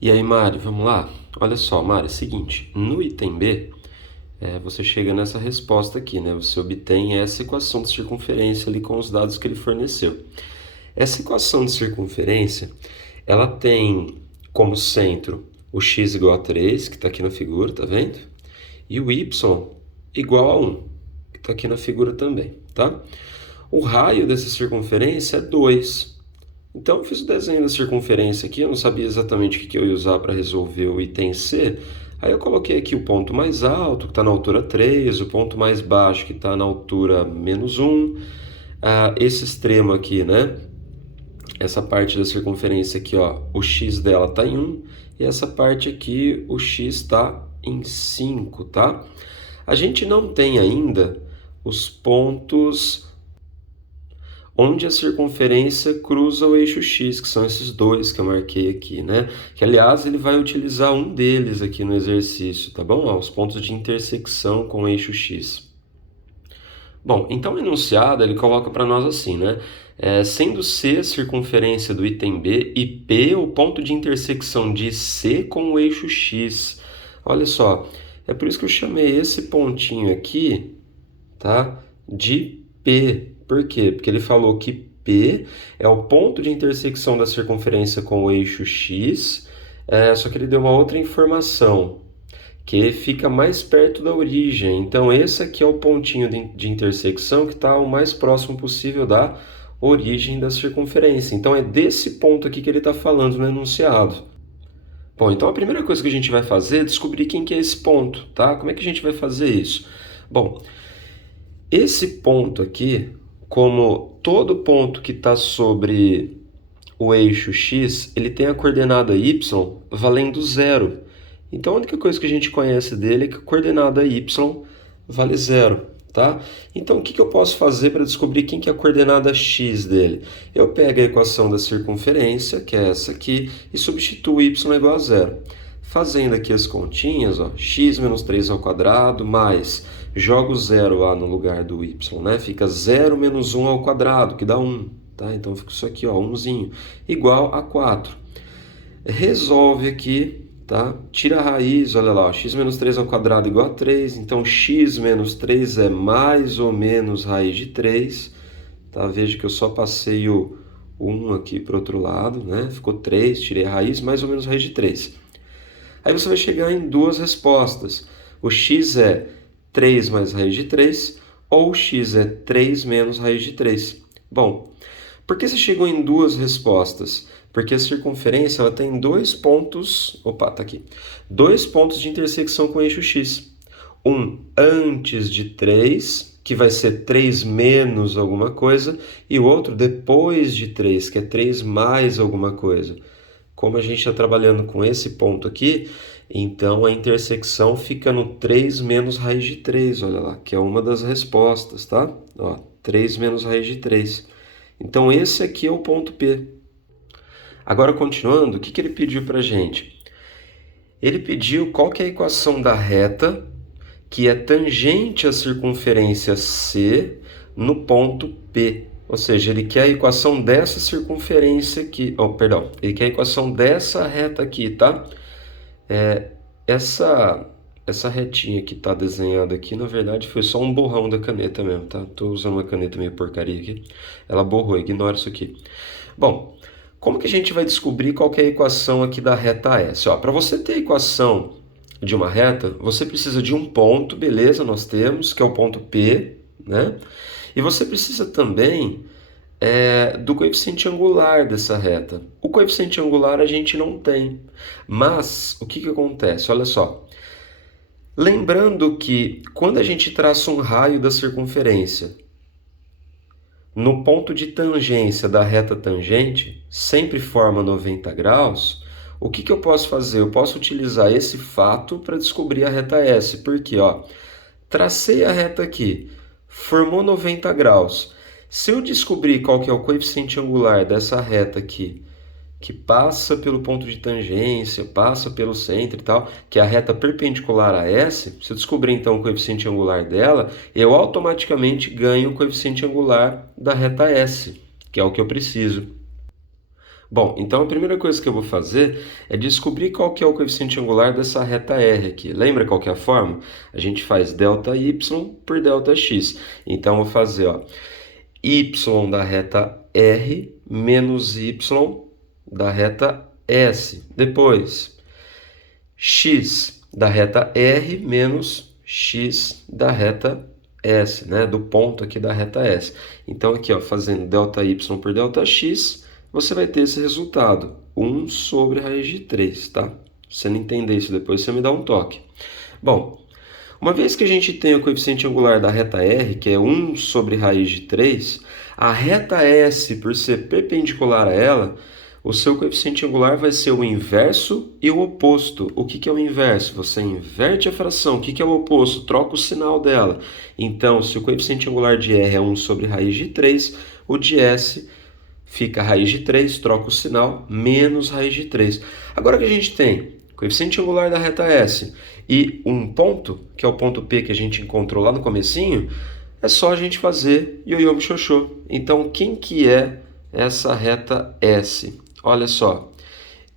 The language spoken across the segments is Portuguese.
E aí, Mari, vamos lá? Olha só, Mari, é o seguinte, no item B, você chega nessa resposta aqui, né? Você obtém essa equação de circunferência ali com os dados que ele forneceu. Essa equação de circunferência, ela tem como centro o x igual a 3, que está aqui na figura, tá vendo? E o y igual a 1, que está aqui na figura também, tá? O raio dessa circunferência é 2. Então eu fiz o desenho da circunferência aqui, eu não sabia exatamente o que eu ia usar para resolver o item C. Aí eu coloquei aqui o ponto mais alto, que está na altura 3, o ponto mais baixo, que está na altura -1. Esse extremo aqui, né? Essa parte da circunferência aqui, ó, o x dela está em 1, e essa parte aqui, o x está em 5, tá? A gente não tem ainda os pontos onde a circunferência cruza o eixo x, que são esses dois que eu marquei aqui, né? Que, aliás, ele vai utilizar um deles aqui no exercício, tá bom? Ó, os pontos de intersecção com o eixo x. Bom, então o enunciado ele coloca para nós assim, né? Sendo C a circunferência do item B e P o ponto de intersecção de C com o eixo x. Olha só, é por isso que eu chamei esse pontinho aqui, tá? De P. Por quê? Porque ele falou que P é o ponto de intersecção da circunferência com o eixo x, só que ele deu uma outra informação, que fica mais perto da origem. Então, esse aqui é o pontinho de intersecção que está o mais próximo possível da origem da circunferência. Então, é desse ponto aqui que ele está falando no enunciado. Bom, então a primeira coisa que a gente vai fazer é descobrir quem que é esse ponto, tá? Como é que a gente vai fazer isso? Bom, esse ponto aqui, como todo ponto que está sobre o eixo x, ele tem a coordenada y valendo 0. Então a única coisa que a gente conhece dele é que a coordenada y vale 0, tá? Então o que eu posso fazer para descobrir quem que é a coordenada x dele? Eu pego a equação da circunferência, que é essa aqui, e substituo y igual a 0. Fazendo aqui as continhas, ó, x menos 3 ao quadrado, mais, jogo 0 lá no lugar do y, né? Fica 0 menos 1 ao quadrado, que dá 1, tá? Então fica isso aqui, ó, 1zinho, igual a 4. Resolve aqui, tá? Tira a raiz, olha lá, ó, x menos 3 ao quadrado igual a 3, então x menos 3 é mais ou menos raiz de 3, tá? Veja que eu só passei o 1 aqui para o outro lado, né? Ficou 3, tirei a raiz, mais ou menos raiz de 3. Aí você vai chegar em duas respostas. O x é 3 mais raiz de 3, ou o x é 3 menos raiz de 3. Bom, por que você chegou em duas respostas? Porque a circunferência ela tem dois pontos, tá aqui, dois pontos de intersecção com o eixo x. Um antes de 3, que vai ser 3 menos alguma coisa, e o outro depois de 3, que é 3 mais alguma coisa. Como a gente está trabalhando com esse ponto aqui, então a intersecção fica no 3 menos raiz de 3, olha lá, que é uma das respostas, tá? Ó, 3 menos raiz de 3. Então esse aqui é o ponto P. Agora, continuando, o que ele pediu para a gente? Ele pediu qual que é a equação da reta que é tangente à circunferência C no ponto P. Ou seja, ele quer a equação dessa circunferência aqui. Ele quer a equação dessa reta aqui, tá? Essa retinha que está desenhada aqui, na verdade, foi só um borrão da caneta mesmo, tá? Estou usando uma caneta meio porcaria aqui. Ela borrou, ignora isso aqui. Bom, como que a gente vai descobrir qual que é a equação aqui da reta S? Para você ter a equação de uma reta, você precisa de um ponto, beleza, nós temos, que é o ponto P, né? E você precisa também do coeficiente angular dessa reta. O coeficiente angular a gente não tem, mas o que acontece? Olha só, lembrando que quando a gente traça um raio da circunferência no ponto de tangência da reta tangente, sempre forma 90 graus, o que eu posso fazer? Eu posso utilizar esse fato para descobrir a reta S, porque tracei a reta aqui, formou 90 graus. Se eu descobrir qual que é o coeficiente angular dessa reta aqui, que passa pelo ponto de tangência, passa pelo centro e tal, que é a reta perpendicular a S, se eu descobrir então o coeficiente angular dela, eu automaticamente ganho o coeficiente angular da reta S, que é o que eu preciso. Bom, então a primeira coisa que eu vou fazer é descobrir qual que é o coeficiente angular dessa reta R aqui. Lembra qual que é a forma? A gente faz ΔY por ΔX. Então, eu vou fazer, ó, y da reta R menos y da reta S. Depois, x da reta R menos x da reta S, né? Do ponto aqui da reta S. Então, aqui, ó, fazendo ΔY por ΔX, você vai ter esse resultado, 1 sobre raiz de 3, tá? Se você não entender isso depois, você me dá um toque. Bom, uma vez que a gente tem o coeficiente angular da reta R, que é 1 sobre raiz de 3, a reta S, por ser perpendicular a ela, o seu coeficiente angular vai ser o inverso e o oposto. O que é o inverso? Você inverte a fração. O que é o oposto? Troca o sinal dela. Então, se o coeficiente angular de R é 1 sobre raiz de 3, o de S fica raiz de 3, troca o sinal, menos raiz de 3. Agora que a gente tem coeficiente angular da reta S e um ponto, que é o ponto P que a gente encontrou lá no comecinho, é só a gente fazer ioiô xoxô. Então, quem que é essa reta S? Olha só,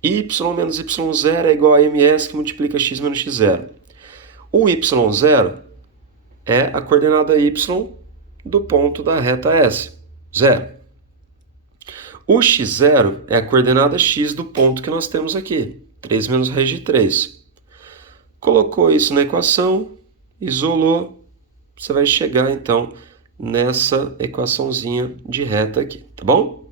y menos y0 é igual a ms que multiplica x menos x0. O y0 é a coordenada y do ponto da reta S, 0. O x0 é a coordenada x do ponto que nós temos aqui, 3 menos raiz de 3. Colocou isso na equação, isolou, você vai chegar então nessa equaçãozinha de reta aqui, tá bom?